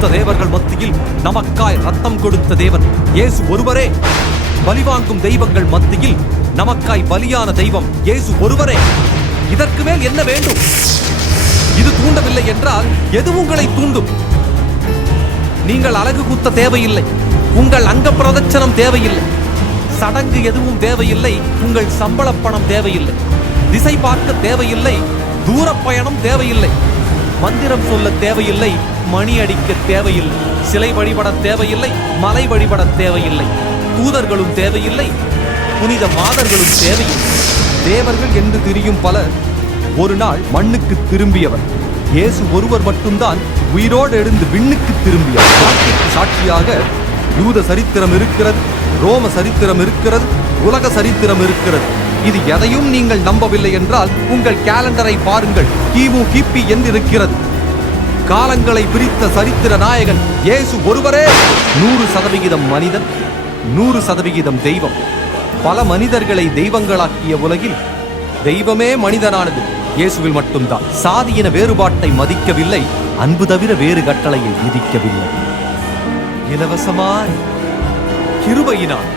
பரிசுத்த தேவர்கள் மத்தியில் நமக்காய் ரத்தம் கொடுத்த தேவன் இயேசு ஒருவரே. பலிவாங்கும் தெய்வங்கள் மத்தியில் நமக்காய் பலியான தெய்வம் இயேசு ஒருவரே. இதற்கு மேல் என்ன வேண்டும்? இது தூண்டவில்லை என்றால் எது உங்களை தூண்டும்? நீங்கள் அழகு குத்த தேவையில்லை, உங்கள் அங்க பிரதட்சணம் தேவையில்லை, சடங்கு எதுவும் தேவையில்லை, உங்கள் சம்பள பணம் தேவையில்லை, திசை பார்க்க தேவையில்லை, தூர பயணம் தேவையில்லை, மந்திரம் சொல்ல தேவையில்லை, மணி அடிக்க தேவையில்லை, சிலை வழிபட தேவையில்லை, மலை வழிபட தேவையில்லை, தூதர்களும் தேவையில்லை, புனித மாதர்களும் தேவையில்லை. தேவர்கள் என்று திரியும் பலர் ஒரு நாள் மண்ணுக்கு திரும்பியவர். இயேசு ஒருவர் மட்டும்தான் உயிரோடு எழுந்து விண்ணுக்கு திரும்பியவர். சாட்சியாக யூத சரித்திரம் இருக்கிறது, ரோம சரித்திரம் இருக்கிறது, உலக சரித்திரம் இருக்கிறது. இது எதையும் நீங்கள் நம்பவில்லை என்றால் உங்கள் கேலண்டரை பாருங்கள். கிமு கிபி என்றிருக்கிறது. காலங்களை பிரித்த சரித்திர நாயகன் இயேசு ஒருவரே. 100% மனிதன், 100% தெய்வம். பல மனிதர்களை தெய்வங்களாக்கிய உலகில் தெய்வமே மனிதனானது இயேசுவில் மட்டும்தான். சாதியின வேறுபாட்டை மதிக்கவில்லை, அன்பு தவிர வேறு கட்டளையை விதிக்கவில்லை. இலவசமாய் கிருபையினார்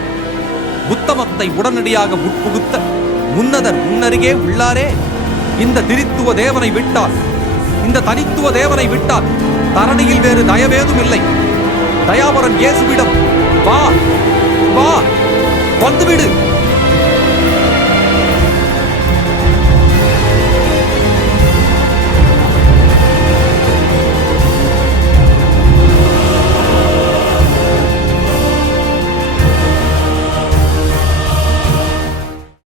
புத்தமத்தை உடனடியாக உட்புகுத்த உன்னதர் முன்னருகே உள்ளாரே. இந்த திரித்துவ தேவனை விட்டால், இந்த தனித்துவ தேவனை விட்டால் தரணியில் வேறு தயவேதும் இல்லை. தயாபரன் இயேசுவிடம் வா வா வந்துவிடு.